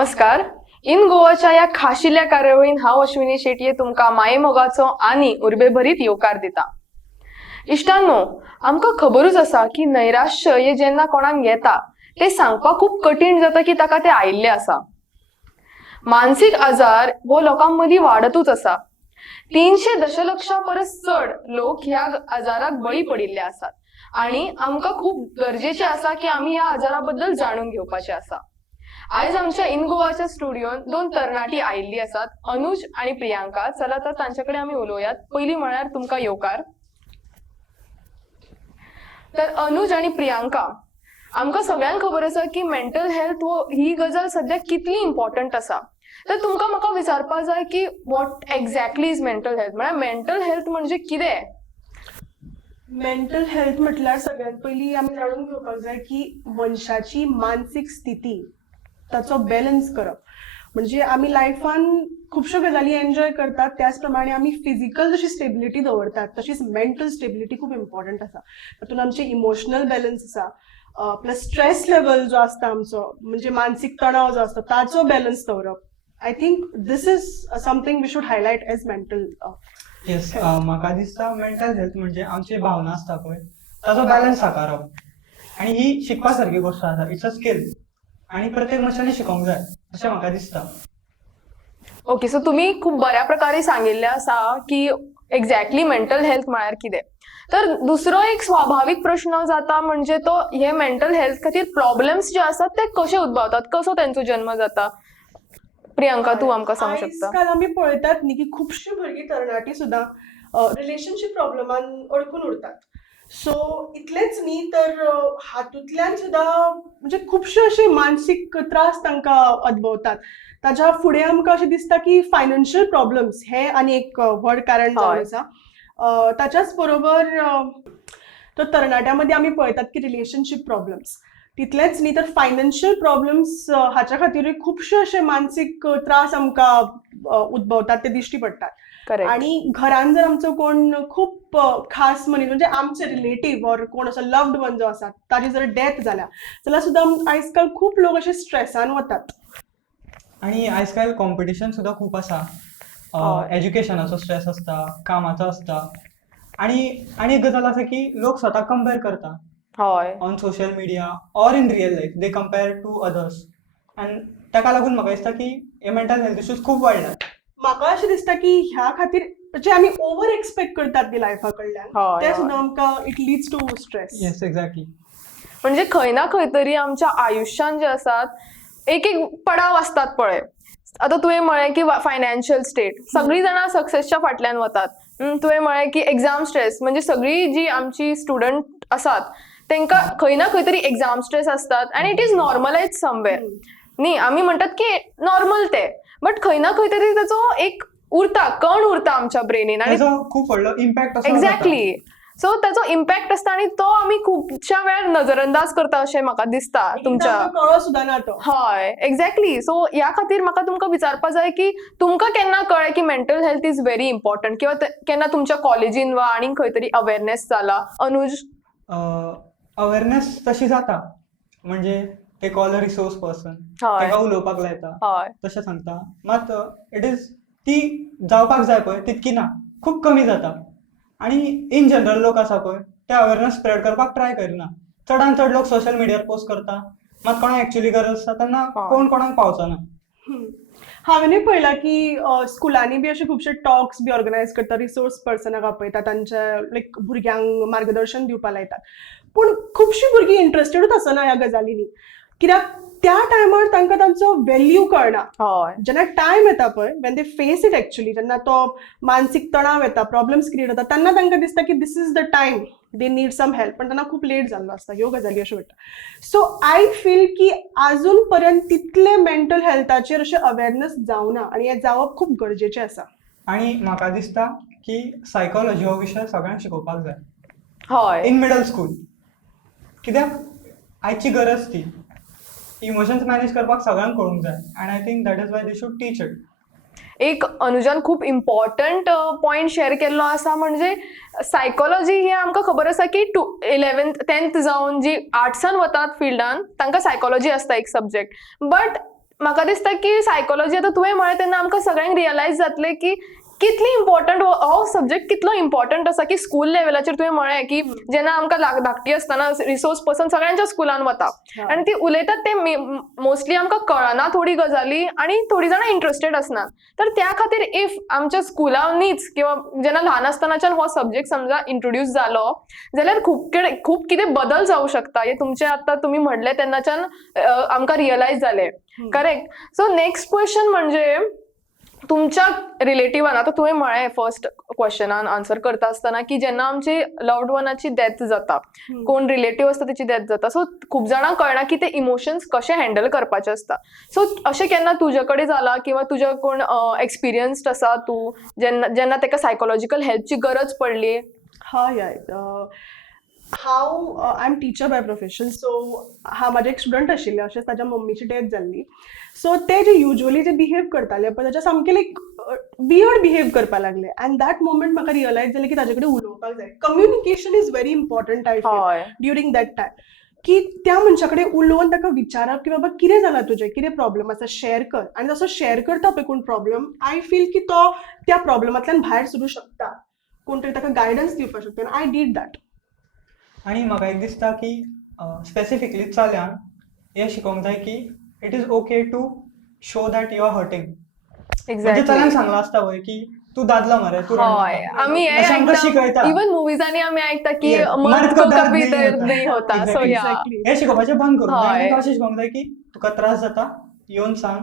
नमस्कार. इन गोवाच्या या खाशिल्या कार्यावळीन हांव अश्विनी शेटये तुमकां माये मोगाचो आनी उर्बेभरीत येवकार दिता. इश्टांनो, आमकां खबरूच आसा की नैराश्य हे जेन्ना कोणाक येता ते सांगपाक खूप कठीण जाता की ताका ते आयिल्ले आसा. मानसीक आजार हो लोकांमदीं वाडतूच आसा. 300 दशलक्षा परस चड लोक ह्या आजाराक बळी पडिल्ले आसात आणि आमकां खूप गरजेचे आसा की आमी ह्या आजाराबद्दल जाणून घेवपाचे आसा. आज आमच्या इन गोवाच्या स्टुडिओन 2 तरणाटी आयिल्ली आसात, अनुज आणि प्रियांका. चला तर तांच्याकडे आमी उलोवयात. पहिली म्हळ्यार तुमकां येवकार. तर अनुज आणि प्रियांका, आमकां सगळ्यांक खबर आसा की मेंटल हेल्थ ही गजाल सध्या कितली इम्पॉर्टंट आसा. तर तुमकां म्हाका विचारपाक जाय की what exactly is mental health, म्हळ्यार मेंटल हेल्थ म्हणजे कितें? मेंटल हेल्थ म्हटल्यार सगळ्यात पयलीं आमी जाणून घेवपाक जाय की मनशाची मानसीक स्थिती ताचो बॅलन्स करप. म्हणजे आमी लायफान खुबश्यो गजाली एन्जॉय करतात, त्याच प्रमाणे आमी फिजिकल जशी स्टेबिलिटी दवरतात तशीच मेंटल स्टेबिलिटी खूप इम्पॉर्टंट आसा. तातूंत आमचे इमोशनल बॅलन्स आसा, प्लस स्ट्रेस लेवल जो आसता आमचो, म्हणजे मानसीक तणाव जो आसता ताचो बॅलन्स दवरप. I think this is something we should highlight as mental. Yes, म्हाका दिसता मेंटल हेल्थ म्हणजे आमची भावना आसता पळय ताचो बॅलन्स साकारप, आणि ही शिकपा सारकी गोष्ट आसा. इट्स अ स्किल आणि प्रत्येक मनशाने शिकोंक जाय अशें म्हाका दिसता. ओके, सो तुम्ही खूप बऱ्या प्रकारे सांगिल्ले आसा की एक्झॅक्टली मेंटल हेल्थ म्हळ्यार कितें. तर दुसरो एक स्वाभाविक प्रश्न जाता म्हणजे तो हे मेंटल हेल्थ खातीर प्रॉब्लेम्स जे आसात ते कशे उद्भवतात, कसो त्यांचो जन्म जाता. प्रियांका, तू आमकां सांगू शकता? आजकाल आमी पळयतात न्ही की खुबशीं भुरगीं तरणाटी सुद्दां रिलेशनशीप प्रॉब्लेमान अडकून उरतात. सो इतलेंच न्ही तर हातूंतल्यान सुद्दां म्हणजे खुबशे अशे मानसीक त्रास तांकां उद्भवतात. ताच्या फुडें आमकां अशें दिसता की फायनान्शियल प्रॉब्लेम्स हे आनी एक व्हड कारण जावन आसा. ताच्याच बरोबर तर तरणाट्यां मदीं आमी पळयतात की रिलेशनशीप प्रॉब्लेम्स. तितलेंच न्ही तर फायनान्शियल प्रॉब्लेम्स हाच्या खातीरूय खुबशे अशे मानसीक त्रास आमकां उद्भवतात, ते दिश्टी पडटात. करेक्ट. आणि घरान जर आमचो कोण खूप खास मनीस म्हणजे आमचे रिलेटिव्ह ऑर कोण असो लव्ड वन जो आसा ताची जर डेथ जाल्या जाल्यार सुद्दां आजकाल खूप लोक अशे स्ट्रेसान वतात. आणि आजकाल कॉम्पिटिशन सुद्धा खूप आसा. एज्युकेशनाचो स्ट्रेस आसता, कामाचो आसता, आणि एक गजाल आसा की लोक स्वताक कंपेर करता हय. On social media or in real life. They compare to others, आनी ताका लागून म्हाका दिसता की हे मेंटल हेल्थ इश्यूज खूप वाडल्यात. म्हाका अशें दिसता की ह्या खातीर जे आमी ओव्हर एक्सपेक्ट करतात ती लायफा कडल्यान हय, ते हय. सुद्दां आमकां it leads to stress. Yes, exactly. म्हणजे खंय ना खंय तरी आमच्या आयुष्यान जे आसात एक पडाव असतात पळय. आता तुवें म्हळें की फायनान्शियल स्टेट, सगळीं जाणां सक्सेसच्या फाटल्यान वतात. तुवें म्हळें की एक्झाम स्ट्रेस, म्हणजे सगळीं जी आमची स्टुडंट आसात तांकां खंय ना खंय तरी एक्झाम स्ट्रेस आसतात आनी इट इज नॉर्मलायज समवेअर न्ही. आमी म्हणटात की नॉर्मल ते, बट खंय ना खंय तरी ताचो एक उरता, कण उरता आमच्या ब्रेनीन. आणि त्याचो खूप व्हडलो इम्पॅक्ट असो जाता. एक्झॅक्टली. सो ताचो इम्पॅक्ट आसता आणि तो आमी खुबश्या वेळार नजरअंदाज करता अशें म्हाका दिसता तुमच्या. कळो सुद्दां ना तो. हय, एक्झॅक्टली. सो ह्या खातीर म्हाका तुमकां विचारपाक जाय की तुमकां केन्ना कळ्ळें की mental health is very important, किंवा केन्ना तुमच्या कॉलेजीन वा आनीक खंय तरी अवेरनेस जाला? अनुज? अवेरनेस तशी जाता, म्हणजे ते कॉल अ रिसोर्स पर्सन, हय. ताका उलोवपाक लायता, हय. तशें सांगता. मात इट इज ती जावपाक जाय पळय तितकी ना, खूप कमी जाता. आणि इन जनरल लोक आसा पळय ते अवेरनेस स्प्रेड करपाक ट्राय करिना. चडांत चड लोक सोशल मिडियार पोस्ट करता, मात कोणाक एक्चुअली गरज आसता तेन्ना कोण कोणाक पावचना. हांवेनूय पळयलां की स्कुलांनी बी अशे खुबशे टॉक्स बी ऑर्गनायज करता, रिसोर्स पर्सनाक आपयता, तांच्या लायक भुरग्यांक मार्गदर्शन दिवपा लायतात. पूण खुबशीं भुरगीं इंटरेस्टेडूच आसना ह्या गजालींनी, कित्याक त्या टायमार तांकां तांचो व्हॅल्यू कळना. हय. जेन्ना टायम येता पळय, when they face it actually, जेन्ना तो मानसीक तणाव येता, प्रॉब्लेम्स क्रिएट जाता, तेन्ना तांकां दिसता की this is the time they need some help, पण तेन्ना खूप लेट जाल्लो आसता. ह्यो गजाली अश्यो वाटता. सो आय फील की अजून पर्यंत तितले मेंटल हेल्थाचेर अशें अवेरनेस जावना, आनी हें जावप खूप गरजेचें आसा. आणि म्हाका दिसता की सायकोलॉजी हो विशय सगळ्यांक शिकोवपाक जाय हय. In middle school. कित्याक आयची गरज ती. इमोशन्स मॅनेज करपाक सगळ्यांक कळूंक जाय, and I think that is why they should teach it. एक अनुजान खूप इम्पॉर्टंट पॉइंट शेअर केल्लो आसा, म्हणजे सायकोलॉजी ही आमकां खबर आसा की 11th 10th जावन जी आर्ट्सान वतात फिल्डान तांकां सायकोलॉजी आसता एक सब्जेक्ट, बट म्हाका दिसता की सायकोलॉजी आतां तुवें म्हळें तेन्ना आमकां सगळ्यांक रियलायज जातलें की कितली इम्पॉर्टंट हो सब्जेक्ट कितलो इम्पॉर्टंट आसा की स्कूल लेवलाचेर तुवें म्हळें की जेन्ना आमकां धाकटी आसतना रिसोर्स पर्सन सगळ्यांच्या स्कुलान वता आनी ती उलयतात ते मोस्टली आमकां कळना थोडी गजाली आनी थोडी जाणां इंट्रस्टेड आसनात. तर त्या खातीर इफ आमच्या स्कुलांनीच किंवा जेन्ना ल्हान आसतनाच्यान हो सब्जेक्ट समजा इंट्रोड्यूस जालो जाल्यार खूब कितें बदल जावं शकता. हे तुमचे आतां तुमी म्हणलें तेन्नाच्यान आमकां रियलायज जालें. करेक्ट. सो नेक्स्ट क्वेश्चन म्हणजे तुमच्या रिलेटिव्हान आतां तुवें म्हळें फर्स्ट क्वेश्चनान आन्सर करता आसतना की जेन्ना आमची लव्ड वनाची डेथ जाता, कोण रिलेटिव्ह आसता तेची डेथ जाता, सो खूब जाणांक कळना की ते इमोशन्स कशे हँडल करपाचे आसता. सो अशें केन्ना तुजे कडेन जाला किंवा तुज्या कोण एक्सपिरियन्स्ड आसा तूं जेन्ना तेका सायकोलॉजिकल हेल्पची गरज पडली? हय. हांव I am teacher by profession. So हांव म्हाजे एक स्टुडंट आशिल्ले, अशेंच ताज्या मम्मीची डेथ जाल्ली. सो ते जे युजली जे बिहेव करताले पळय ताचे सामके लायक वियर्ड बिहेव करपाक लागले. एंड दॅट मोमेंट म्हाका रियलायज जालें की ताजे कडेन उलोवपाक जाय. Communication is very important I feel during that time. की त्या मनशा कडेन उलोवन ताका विचारप की बाबा कितें जालां तुजें, कितें प्रॉब्लम आसा, शेअर कर. आनी जसो शेअर करता पळय कोण प्रॉब्लम, आय फील की तो त्या प्रॉब्लमांतल्यान भायर सरूं शकता. कोण तरी ताका गायडन्स दिवपाक शकता. I did that. आणि म्हाका एक दिसता की स्पेसिफिकली चल्यांक हें शिकोवंक जाय की it is okay to show that you are hurting. म्हणजे चल्यांक सांगलां आसता पळय की तू दादलो मरे, तू हय. आमी अशें आमकां शिकयता. इवन मुव्हिजांनी आमी आयकता की मर्द मर्द को को दर्द कभी नहीं दर्द होता. नहीं होता. So Exactly. या Exactly. हे शिकोवपाचें बंद करून हय. जाय. अशें शिकोवंक जाय की तुका त्रास जाता, येवन सांग,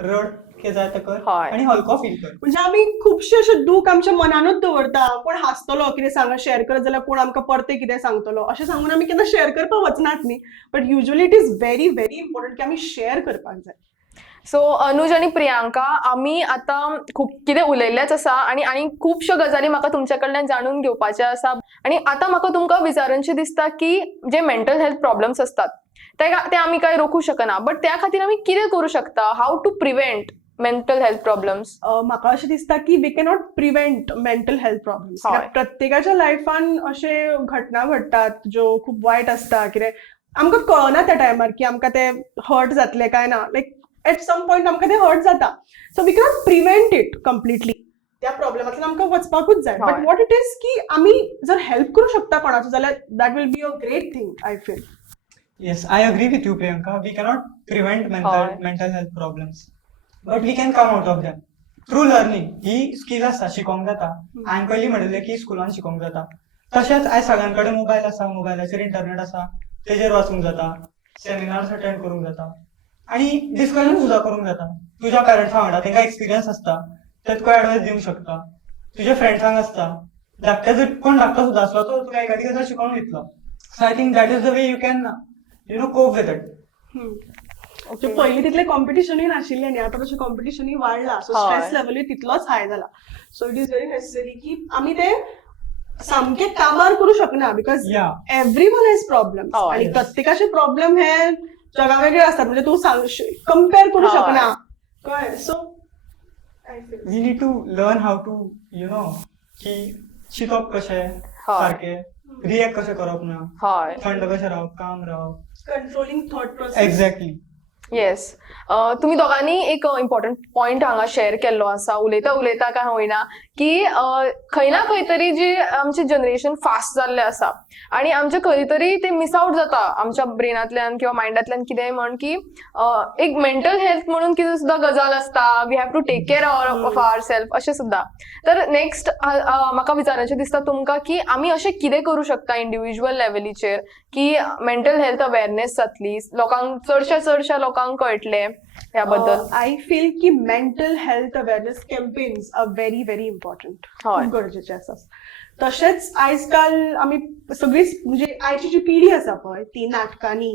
रड, कितें जाय तें कर हय. आनी हलको फील कर. म्हणजे आमी खुबशे अशें दूख आमच्या मनानूच दवरता. कोण हांसतलो, कितें सांग शेअर करत जाल्यार कोण आमकां परते कितें सांगतलो अशें सांगून आमी केन्ना शेअर करपाक वचनात न्ही. But usually it is very very important की आमी शेअर करपाक जाय. सो अनुज आणि प्रियांका, आमी आतां खूब कितें उलयल्लेच आसा आनी खुबश्यो गजाली म्हाका तुमच्या कडल्यान जाणून घेवपाच्यो आसा. आनी आतां म्हाका तुमकां विचारूनशें दिसता की जे मेंटल हेल्थ प्रॉब्लम्स आसतात ते आमी काय रोखू शकना, बट त्या खातीर आमी कितें करूं शकता? How to prevent mental health problems? म्हाका अशें दिसता की we cannot prevent mental health problems. हय. प्रत्येकाच्या लायफान अशे घटना घडटात ज्यो खूब वायट आसता. कितें आमकां कळना त्या टायमार की आमकां ते हर्ट जातले काय ना. लायक एट सम पॉयंट आमकां ते हर्ट जाता. So we cannot prevent it completely. त्या प्रॉब्लेमांतल्यान आमकां वचपाकूच जाय. हय. बट वॉट इट इज की आमी जर हेल्प करूं शकता कोणाचो जाल्यार that will be a great thing I feel. Yes, I agree with you, Priyanka. We cannot prevent Hय. mental health problems, but we can come out of them through learning. He skill आसा, शिकोवंक जाता. हांवें पयलीं म्हणलें की स्कुलान शिकोवंक जाता. तशेंच आयज सगळ्यां कडेन मोबायल आसा, मोबायलाचेर इंटरनेट आसा, तेजेर वाचूंक जाता, सेमिनार्स अटेंड करूंक जाता आनी डिस्कशन सुद्दां करूंक जाता. तुज्या पेरंट्सा वांगडा तांकां एक्सपिरियन्स आसता, ते तुका एडवायस दिवंक शकता. तुज्या फ्रेंड्सांक आसता, धाकटे जर कोण धाकटो सुद्दां आसलो तो तुका एखादी गजाल शिकोवन दितलो. So I think that is the way you can cope with it. पयलीं तितले कॉम्पिटिशनूय नाशिल्ले न्ही. आतां तशें कॉम्पिटिशनूय वाडला. सो हय. स्ट्रेस लेवलूय तितलोच हाय जाला. So it is very necessary की आमी ते सामके काबार करूं शकना. Because Yeah. Everyone has problems. हय. आणि प्रत्येकाचे प्रॉब्लेम हे जगा वेगळे असतात. म्हणजे तूं कम्पेअर करूं हय. शकना. कळ्ळें. So We need to learn how to, की शिकप कशें सारकें, रिएक्ट कशें करप ना, हय. थंड कशें रावप, काम रावप. Controlling thought process. Exactly. Yes. तुम्ही दोघांनी एक इम्पॉर्टंट पॉइंट हांगा शेअर केल्लो आसा. उलयता काय होईना की खंय ना खंय तरी जी आमचे जनरेशन फास्ट जाल्लें आसा आणि आमचे खंय तरी ते मिस आउट जाता आमच्या ब्रेनांतल्यान किंवा मायंडांतल्यान कितेंय म्हण की एक मेंटल हेल्थ म्हणून कितें सुद्दां गजाल आसता. We have to take care of our self अशें सुद्दां. तर नेक्स्ट म्हाका विचारचें दिसता तुमकां की आमी अशें कितें करूं शकता इंडिव्हिज्युअल लेवलीचेर की मेंटल हेल्थ अवेअरनेस जातली, लोकांक चडशा लोकांक कळटलें ह्या बद्दल. आय फील की mental health awareness campaigns are very very important. हय. खूप गरजेचे आसा. तशेंच आयज काल आमी सगळीच म्हणजे आयची जी पिढी आसा पळय ती नाटकांनी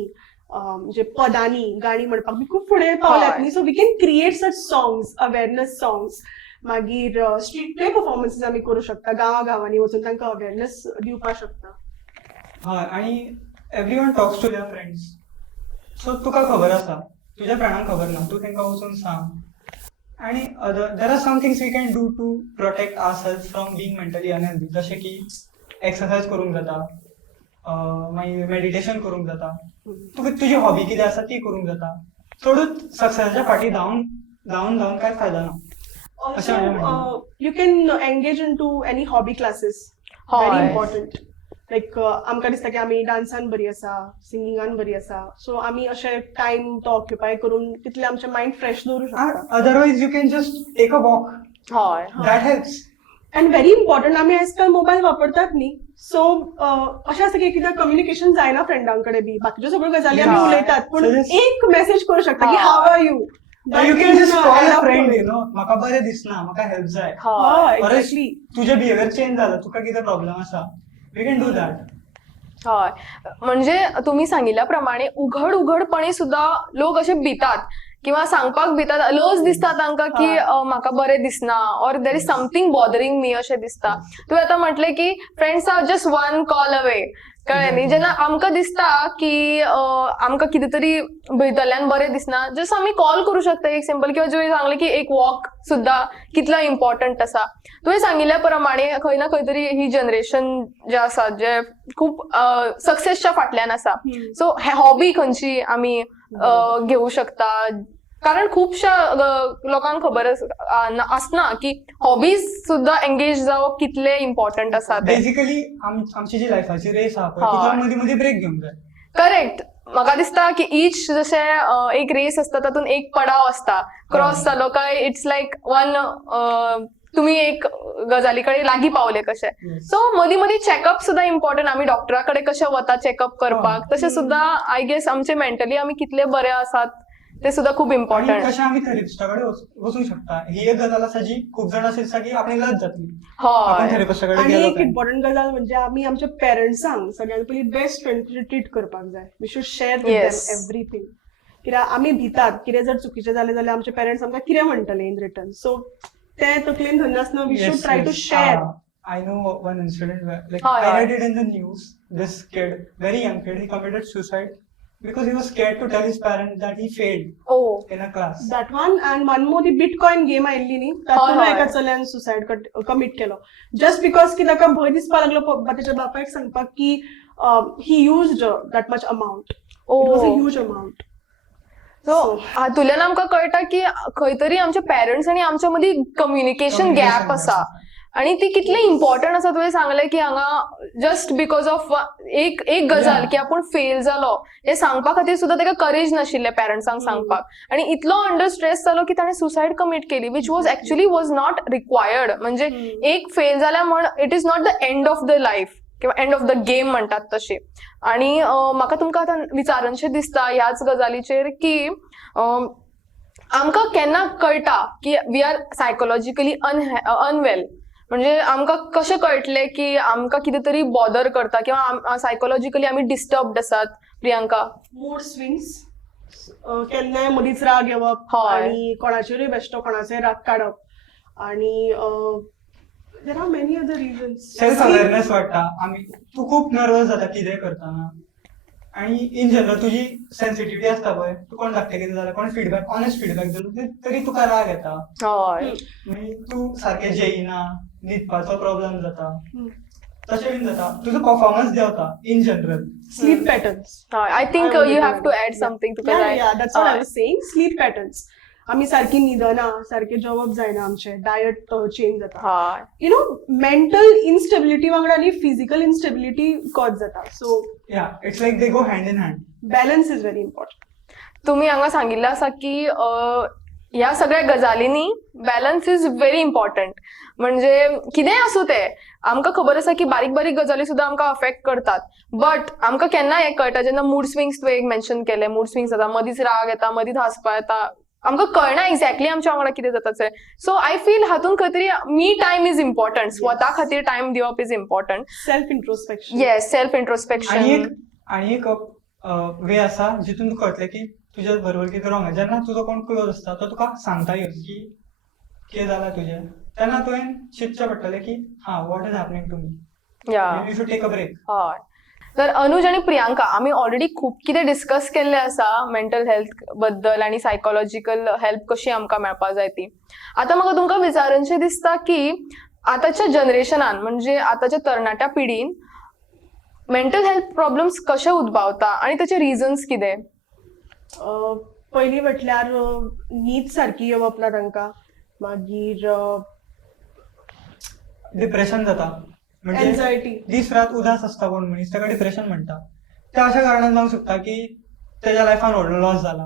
म्हणजे पदांनी गाणी म्हणपाक बी खूब फुडें पावल्यात हय. न्ही. So we can create such songs, awareness songs. मागीर स्ट्रीट प्ले परफॉर्मन्सीस आमी करूं शकता. गांवांनी वचून तांकां अवेअरनेस दिवपाक शकता. हय. आनी everyone talks to their friends. So तुका खबर आसा, तुज्या फ्रेंडांक खबर ना, तूं तांकां वचून सांग. आनी there are some things we can do to protect our self from being mentally unhealthy. जशें की एक्सरसायज करूंक जाता, मागीर मेडिटेशन करूंक जाता, तुका तुजी हॉबी कितें आसा ती करूंक जाता. चडूच सक्सेसाच्या फाटी धांवन काय फायदा ना. Also, अच्छा, yeah. you can engage into any hobby classes. Hoy. Very important. Like आमकां दिसता की आमी डान्सान बरी आसा, सिंगिंगान बरी आसा, सो आमी अशे टाइम तो ऑक्युपाय करून तितले आमचे माइंड फ्रेश दवरूं शकता. Otherwise you can just take a walk, हय that helps. And very important, आमी आजकाल मोबाईल वापरतात न्ही, सो अशें आसता की कित्याक कम्युनिकेशन जायना फ्रेंडां कडेन बी, बाकीच्यो सगळ्यो गजाली आमी Yeah. उलयतात, पूण So this- एक मेसेज करूं शकता की हा. How are you. You can just call a friend, you know, म्हाका बरें दिसना, म्हाका हेल्प जाय. हय Or else एक्झॅक्टली. तुझे बिहेवियर चेंज झाला, तुका कितें प्रॉब्लेम आसा, वी कॅन डू दॅट. हय म्हणजे तुम्ही सांगिल्ल्याप्रमाणे उघडपणे सुद्धा लोक असे भितात किंवा सांगपाक भितात, लज दिसता तांकां की म्हाका बरें दिसना or there is something bothering me अशें दिसता. तुवें आतां म्हटलें की friends are just one call away, कळ्ळें न्ही. जेन्ना आमकां दिसता की आमकां कितें तरी भितरल्यान बरें दिसना, जस्ट आमी कॉल करूं शकता एक सिंपल, किंवा तुवें सांगलें की एक वॉक सुद्धा कितलो इम्पॉर्टंट आसा. तुवें सांगिल्ल्या प्रमाणे खंय ना खंय तरी ही जनरेशन जे आसा जे खूब सक्सेसच्या फाटल्यान आसा. सो हॉबी खंयची आमी घेवू शकता, कारण खुबशा लोकांक खबर आसना की हॉबीज सुद्धा एंगेज जावप कितले इम्पॉर्टंट आसा ते. बेसिकली आमची जी लायफाची रेस आहा पळय, हय. तितून मदीं मदीं ब्रेक घेवंक जाय. करेक्ट. म्हाका दिसता की ईच जशे एक रेस असता तातूंत एक पडाव असता, क्रॉस जालो काय इट्स लायक वन तुम्ही एक गजाली कडेन लागीं पावले कशे. Yes. सो मदीं मदीं चॅकअप सुद्धा इम्पॉर्टंट. आमी डॉक्टरा कडेन कशे वता चॅकअप करपाक, तशें सुद्धा आय गेस आमचे मेंटली आमी कितले बरे आसात ते सुद्धा खूप आणि इम्पॉर्टंट. कशें आमी थेरपिस्टा कडेन वचूंक शकता, ही एक गजाल आसा जी खूब जाणां अशी दिसता की आपणी लज जातली आपण हय थेरपिस्टा कडेन आणि गेलो एक काय. इम्पॉर्टंट गजाल म्हणजे आमी आमच्या पेरंट्सांक सगळ्यात पयलीं बेस्ट फ्रेंड ट्रीट करपाक जाय. We should share with Yes. Them everything. कित्याक आमी भितात कितें जर चुकीचें जालें जाल्यार आमचे पेरंट्स आमकां कितें म्हणटले इन रिटर्न. सो ते तकलेन धरनासतना we should try to share. I know one incident where, like, Hi, I hi. read it in the news. This kid, very young kid, he committed suicide because he was scared to tell his parents that he failed oh in a class. That one and one more ती bitcoin game आयिल्ली न्ही, तातूंत हय. एका चल्यान suicide commit केलो just because की ताका भंय दिसपाक लागलो ताच्या बापायक सांगपाक की he used that much amount. Oh it was a huge amount. So हातूंतल्यान आमकां कळटा की खंय तरी आमच्या पेरंट्स आनी आमच्या मदीं कम्युनिकेशन Communication गॅप आसा आणि ती कितली इम्पॉर्टंट आसा. तुवें सांगलें की हांगा जस्ट बिकॉज ऑफ एक गजाल Yeah. की आपूण फेल जालो हे सांगपा खातीर सुद्धा ताका करेज नाशिल्ले पेरंट्सांक सांगपाक, आणि इतलो अंडर स्ट्रेस जालो की ताणें सुसायड कमीट केली, which was actually was not required. म्हणजे एक फेल जाल्या म्हण it is not the end of the life किंवा एंड ऑफ द गेम म्हणटात तशी. आणि म्हाका तुमकां आतां विचारनशें दिसता ह्याच गजालीचेर की आमकां केन्ना कळटा की वी आर सायकोलॉजिकली अनवेल. म्हणजे आमकां कशें कळटलें की आमकां कितें तरी बॉदर करता किंवा सायकोलॉजिकली आमी डिस्टर्ब्ड आसात. प्रियांका. मूड स्विंग्स, केन्नाय मदींच राग येवप हय. आणि कोणाचेरूय बेश्टो कोणाचोय राग काडप आणि there are many other reasons. Self awareness वाडटा. आमी तूं खूब नर्वस जाता कितें करतना, आणि इन जनरल तुजी सेन्सिटिव्हिटी आसता पळय, तूं कोण धाकटें कितें जालें, कोण फीडबॅक ऑनेस्ट फीडबॅक दिलो तरी तुका राग येता. हय मागीर तूं सारकें जेयना, न्हिदपाचो प्रॉब्लेम जाता, तशें बीन जाता. तुजो परफॉर्मन्स देंवता इन जनरल. Sleep patterns. हय I think I wanted you to have to add. Add something तुका Yeah, जाय. yeah, that's what I was saying. Sleep patterns. आमी सारकी न्हिदना, सारकें जेवप जायना, आमचे डायट चेंज जाता. हय यु नो मेंटल इन्स्टेबिलिटी वांगडा न्ही फिजिकल इन्स्टेबिलिटी कॉज जाता. सो या it's like they go hand in hand. Balance is very important. तुम्ही हांगा सांगिल्लें आसा की ह्या सगळ्या गजालींनी बॅलन्स इज व्हेरी इम्पॉर्टंट. म्हणजे कितेंय आसूं तें आमकां खबर आसा की बारीक बारीक गजाली सुद्धा आमकां अफेक्ट करतात, बट आमकां केन्ना हें कळटा जेन्ना मूड स्विंग्स तुवें एक मेन्शन केलें, मूड स्विंग्स जाता, मदींच राग येता, मदींच हांसपा येता, आमकां कळना एक्झॅक्टली आमच्या वांगडा कितें जाता तें. सो आय फील हातून खंय तरी मी टायम इज इम्पॉर्टंट. स्वता खातीर टायम दिवप is important. Self introspection. Yes self आणि इंट्रोस्पेक्शन. एक वे आसा जितून तुका कळटलें की तुज्या बरोबर कितें रॉंग. जेन्ना तुजो कोण क्लोज आसता तो तुका सांगता येवन की कितें जालां तुजें, तेन्ना तुवें चिंतचें पडटलें की what is happening to me, yeah you should take a break. हय. तर अनुज आणि प्रियांका आम्ही ऑलरेडी खूप कितें डिस्कस केल्लें आसा मेंटल हेल्थ बद्दल आणि सायकोलॉजिकल हेल्प कशी आमकां मेळपा जाय ती. आतां म्हाका तुमकां विचारनशें दिसता की आतांच्या जनरेशनान म्हणजे आतांच्या तरणाट्या पिढीन मेंटल हेल्थ प्रॉब्लेम्स कशे उद्भवता आणि त्याचे रिझन्स कितें. पयलीं म्हटल्यार न्हीद सारकी येवप ना तांकां, मागीर डिप्रेशन जाता म्हणजे एन्झायटी. दीस रात उदास असता कोण मनीस ताका डिप्रेशन म्हणटा. ते अशा कारणान जावंक शकता की त्याच्या लायफान व्हडलो लॉस जाला,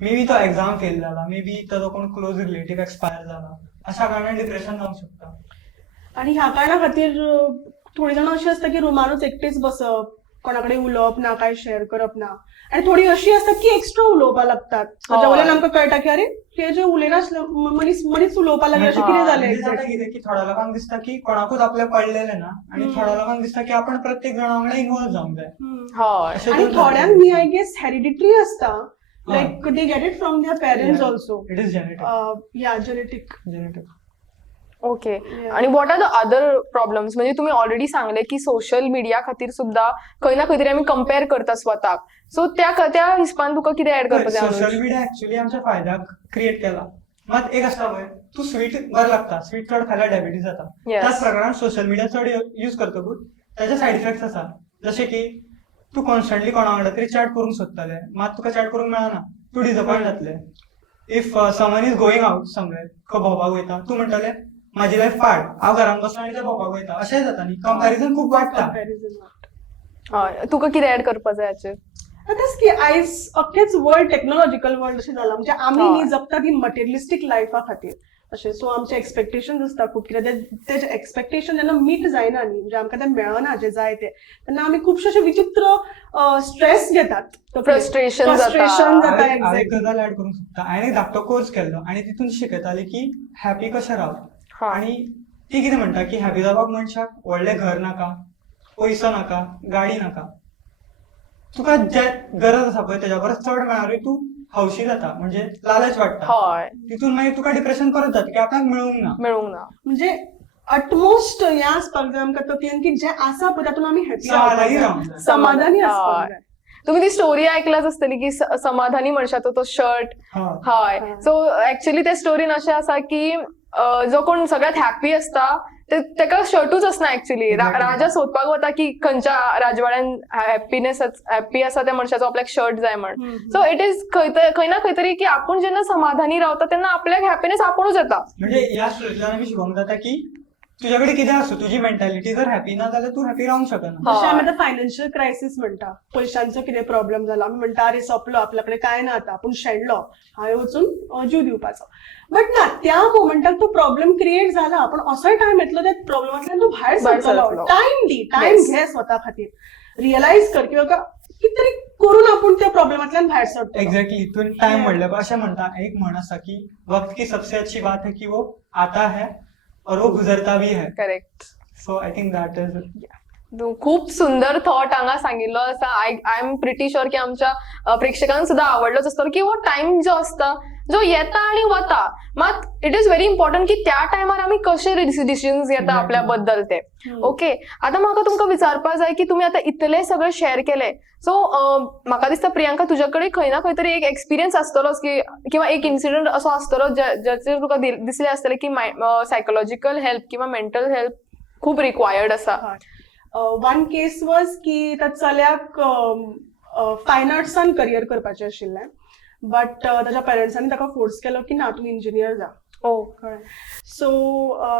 मे बी तो एक्झाम फेल जाला, मे बी ताजो कोण क्लोज रिलेटिव्ह एक्सपायर जाला, अशा कारणान डिप्रेशन जावंक शकता. आणि ह्या कारणां खातीर थोडी जाणां अशी आसता की रुमानूच एकटीच बसप, कोणा कडेन उलोवप ना, काय शेअर करप ना. आणि थोडी अशी आसता की एक्स्ट्रा उलोवपाक लागतात, ताच्या वयल्यान आमकां कळटा की अरे ते जे उलयनासले मनीस उलोवपाक लागले, अशें कितें जालें म्हणजे जाता एक्झॅक्टली. कितें की थोड्या लोकांक दिसता की कोणाकूच आपले पडलेले ना, आणि थोड्या लोकांक दिसता की आपण प्रत्येक जणा वांगडा इन्वॉल्व जावंक जाय. हय अशें आणि दोन जाता. थोड्यांक न्ही आय गेस हेरिडिटरी आसता, like they get it from their parents also. It is genetic. Yeah genetic. Okay. आणि what are the other problems? म्हणजे तुम्ही ऑलरेडी सांगले की सोशल मीडिया खातीर सुद्धा खंय ना खंय तरी आमी कम्पेअर करता स्वताक. सो त्या हिसपान तुका कितें ऍड करपाचें? सोशल मीडिया ऍक्च्युली आमच्या फायद्याक क्रिएट केला. मात एक आसता पळय, तू स्वीट बरं लागता, स्वीट चड खाल्यार डायबिटीज जाता. Yes. त्याच प्रकारान सोशल मीडिया चड यूज करतकूच त्याचे सायड इफेक्ट्स आसा. जशे की तू कॉन्स्टंटली कोणा वांगडा तरी चॅट करूंक सोदतले, मात तुका चॅट करूंक मेळना, तू डिसअपॉइंट जातले. If someone is going out somewhere, खंय भोंवपाक वयता, तू म्हणटले माझी लायफ पाड, हांव घरान बसलो आनी ते भोंवपाक वयता, अशेंय जाता न्ही. कंपॅरिझन खूप वाडटा. कंपॅरिझन. हय. तुका कितें ऍड करपाचें हाचेर? आतांच की आयज अख्खेच वर्ल्ड टेक्नॉलॉजिकल वर्ल्ड अशें जाला, म्हणजे आमी हय. न्ही जगता ती मटेरियलिस्टीक लायफा खातीर अशें. सो आमचे एक्सपेक्टेशन आसता खूब कितें, ते एक्सपेक्टेशन जेन्ना मीट जायना न्ही, म्हणजे आमकां तें मेळना जें जाय तें, तेन्ना आमी खुबशे अशे विचित्र स्ट्रेस घेतात, Frustration जाता. जाता. हांवें एक एक्झॅक्टली. गजाल ऍड करूंक सोदता. हांवें एक धाकटो कोर्स केल्लो आनी तितून शिकयताले की हॅपी कशें रावप. हा. आणि ती कितें म्हणटा की हॅपी जावपाक मनशाक व्हडलें घर नाका, पयसो नाका, गाडी नाका. तुका जे गरज आसा पळय तेच्या परस चड मेळ्ळारूय तूं हौशी जाता, म्हणजे लालच वाडटा. हय. तितून मागीर तुका डिप्रेशन परत जाता की आपल्याक मेळूंक ना. मेळूंक ना. म्हणजे अटमोस्ट हें आसपाक जाय आमकां तकलेन की जें आसा पळय तातून आमी हॅपी समाधानी रावंक जाय. समाधानी आसपाक हय. जाय. तुम्ही ती स्टोरी ऐकलाच असतली की समाधानी मनशाचो तो शर्ट. हय. हय. हा. सो ऍक्च्युली त्या स्टोरीन अशें आसा की जो कोण सगळ्यात हॅपी असता तेका शर्टूच असना ऍक्च्युली. Exactly. राजा सोदपाक वता की खंयच्या राजवाड्यान हॅपी आसा त्या मनशाचो आपल्याक शर्ट जाय म्हण. सो इट इज खंय ना खंय तरी की आपण जेन्ना समाधानी रावता तेन्ना आपल्याक हॅपीनेस आपुणूच येता. म्हणजे ह्या स्टोरीतल्यान आमी शिकोवंक जाता की तुझ्या कडेन कितें आसूं, तुजी मेंटॅलिटी जर हॅपी ना जाल्यार तूं हॅपी रावंक शकना. जशें आमी आतां फायनान्शियल क्रायसीस म्हणटा, पयशांचो कितें प्रॉब्लेम जाला, आमी म्हणटा अरे सोंपलो, आपल्या कडेन कांय ना आतां, आपूण शेणलो, हांवें वचून जीव दिवपाचो. बट ना, त्या मोमेंटाक तो प्रॉब्लेम क्रिएट जाला, पण असोय टायम येतलो त्या प्रॉब्लेमांतल्यान तूं भायर सरतलो. सरतलो. टायम दी, टायम Yes. घे स्वता खातीर, रियलायज कर किंवा कितें तरी करून आपूण त्या प्रॉब्लेमांतल्यान भायर सरतलो. एग्जैक्टली. तूं टाइम म्हणले पळय अशें म्हणटा, एक म्हण आसा की वक्त की सबसे अच्छी बात है कि वो आता है और वो गुजरता भी है. Correct. So I think that is खूप सुंदर थॉट हांगा सांगिल्लो आसा. आय एम प्रिटी शुअर की आमच्या प्रेक्षकांक सुद्धा आवडलोच आसतलो की हो टाइम जो असता जो येता आणि वता, मात इट इज व्हेरी इम्पॉर्टंट की त्या टायमार आमी कशे डिसिजन्स घेता आपल्या बद्दल ते. ओके. आता म्हाका तुमकां विचारपाक जाय की तुम्ही आता इतले सगळे शेअर केले, सो म्हाका दिसता प्रियांका तुझ्याकडे खंय ना खंय तरी एक एक्सपिरियन्स आसतलोच की किंवा एक इन्सिडंट असो आसतलो ज्याचेर तुका दिसले आसतले की सायकोलॉजिकल हेल्प किंवा मेंटल हेल्प खूप रिक्वायर्ड आसा. वन केस वॉज की त्या चल्याक फायन आर्ट्सान करियर करपाचें आशिल्लें, बट ताच्या पेरंट्सांनी ताका फोर्स केलो की ना तूं इंजिनियर जा. कळ्ळें. सो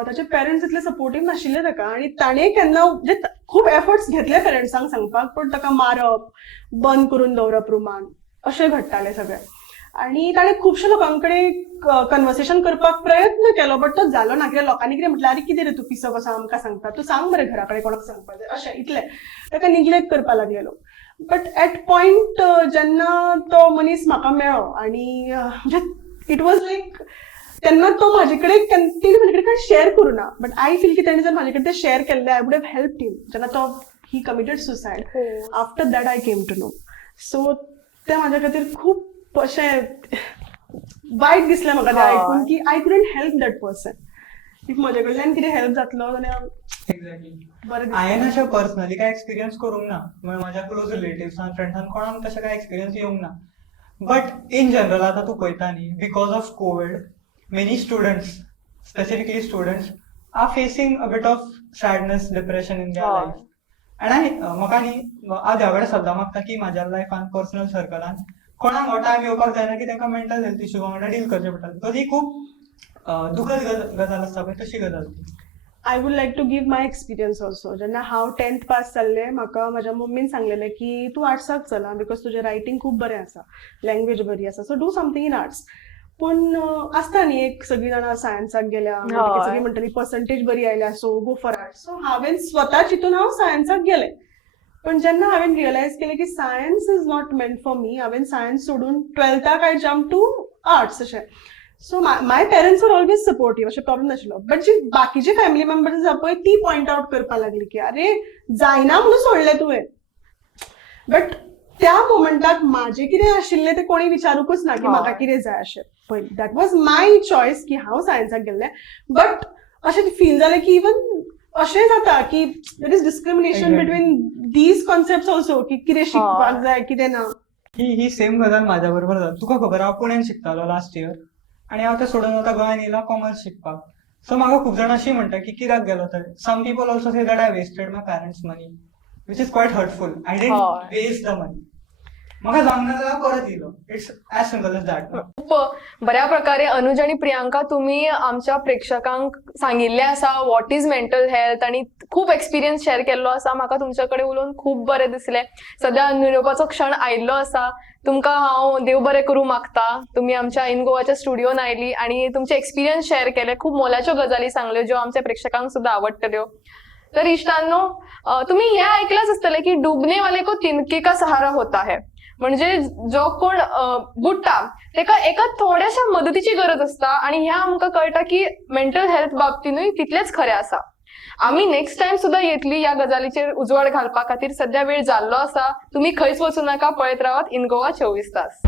ताचे पेरंट्स इतले सपोर्टीव नाशिल्ले ताका, आणि ताणें केन्ना म्हणजे खूब एफर्ट्स घेतले पेरंट्सांक सांगपाक, पण ताका मारप, बंद करून दवरप रुमान, अशें घडटालें सगळें. आणि ताणें खुबशे लोकां कडेन कन्वर्सेशन करपाक प्रयत्न केलो, बट तो जालो ना. कित्याक लोकांनी कितें म्हटलें, अरे कितें रे तूं पिसो कसो आमकां सांगता, तूं सांग मरे घरा कडेन कोणाक सांगपाक जाय, अशें इतलें ताका निग्लेक्ट करपाक लागलेलो. बट एट पॉयंट जेन्ना तो मनीस म्हाका मेळ्ळो, आणि म्हणजे इट वॉज लायक तेन्ना तो म्हाजे कडेन तेणी म्हाजे कडेन कांय शेअर करूं ना, बट आय फील की तेणें जर म्हाजे कडेन तें शेअर केल्लें I would have helped him. जेन्ना तो ही committed suicide, after that I came to know. So तें म्हाज्या खातीर खूब अशें वायट दिसलें म्हाका तें आयकून की I couldn't help that person. If म्हजे कडल्यान कितें हेल्प जातलो जाल्यार एक्झॅक्टली. बरें हांवें अशें पर्सनली काय एक्सपिरियन्स करूंक ना, म्हणजे माझ्या क्लोज रिलेटिव्सान फ्रेंड्सान कोणाक तशें काय एक्सपिरियन्स येवंक ना. बट इन जनरल आतां तूं पळयता न्ही, because of Covid many students, specifically students, are facing a bit of sadness, depression in their life. आनी म्हाका न्ही हांव देवा कडेन सद्दां मागता की म्हाज्या लायफान पर्सनल सर्कलान कोणाक हो टायम येवपाक जायना की तांकां मेंटल हेल्थ इश्यू वांगडा डील करचें पडटा बिकॉज ही खूब दुखद गजाल आसता पळय तशी गजाल ती. I would like to give my experience also. जेन्ना हांव 10th पास जाल्लें म्हाका म्हाज्या मम्मीन सांगलेलें की तूं आर्ट्साक चल बिकॉज तुजें रायटींग खूब बरें आसा, लँग्वेज बरी आसा, so do something in arts. पूण आसता न्ही एक सगळीं जाणां सायन्साक गेल्या, हय. सगळीं म्हणटली पर्संटेज बरी आयल्या so go for arts. So हांवें स्वता चिंतून हांव सायन्साक गेलें. पण जेन्ना हांवें रियलायज केलें की science is not meant for me, हांवें सायन्स सोडून 12थाक आय जम्प टू आर्ट्स अशें. So my parents were always supportive, अशें प्रॉब्लेम नाशिल्लो. बट जी बाकीची फॅमिली मेंबर्स आसा पळय ती पॉयंट आउट करपाक लागली की अरे जायना म्हणून सोडलें तुवें. बट त्या मोमेंटाक म्हाजें कितें आशिल्लें तें कोणी विचारूकच ना की म्हाका कितें जाय अशें. पळय दॅट वॉज माय चॉयस की हांव सायन्साक गेल्लें. बट अशें फील जालें की इवन अशें जाता की there is discrimination between these concepts also की कितें शिकपाक जाय कितें ना. ही सेम गजाल म्हाज्या बरोबर जाता. तुका खबर हांव पुण्यान शिकतालो लास्ट इयर आनी हांव तें सोडून आतां गोंयान येयला कॉमर्स शिकपाक. सो म्हाका खूब जाणां अशीं म्हणटा की कित्याक गेलो थंय. Some people also say that I wasted my parents money which is quite hurtful. I didn't हय. Waste the money. म्हाका जावंक ना जाल्यार हांव परत येयलो. It's as simple as that. खूप बऱ्या प्रकारे अनुज आणि प्रियांका तुम्ही आमच्या प्रेक्षकांक सांगिल्लें आसा वॉट इज मेंटल हेल्थ आणि खूप एक्सपिरियन्स शेअर केल्लो आसा. म्हाका तुमचे कडेन उलोवन खूप बरें दिसलें. सध्या निरोपाचो क्षण आयिल्लो आसा. तुमकां हांव देव बरें करूं मागता. तुमी आमच्या इन गोवाच्या स्टुडिओन आयली आणि तुमचे एक्सपिरियन्स शेअर केले. खूप मोलाच्यो गजाली सांगल्यो ज्यो आमच्या प्रेक्षकांक सुद्धा आवडटल्यो. तर इश्टांनो, तुम्ही हे ऐकलंच असतले की डुबने वाले को तिनके का सहारा होता है. म्हणजे जो कोण बुडटा तेका एका थोड्याशा मदतीची गरज असता आणि ह्या आमकां कळटा की मेंटल हेल्थ बाबतीनूय तितलेच खरें आसा. आम्ही नेक्स्ट टाइम सुद्धा येतली या गजालीचेर उजवाड घालपा खातीर. सध्या वेळ जाल्लो आसा. तुम्ही खंयच वचू नाका, पळयत रावात इन गोवा 24 तास.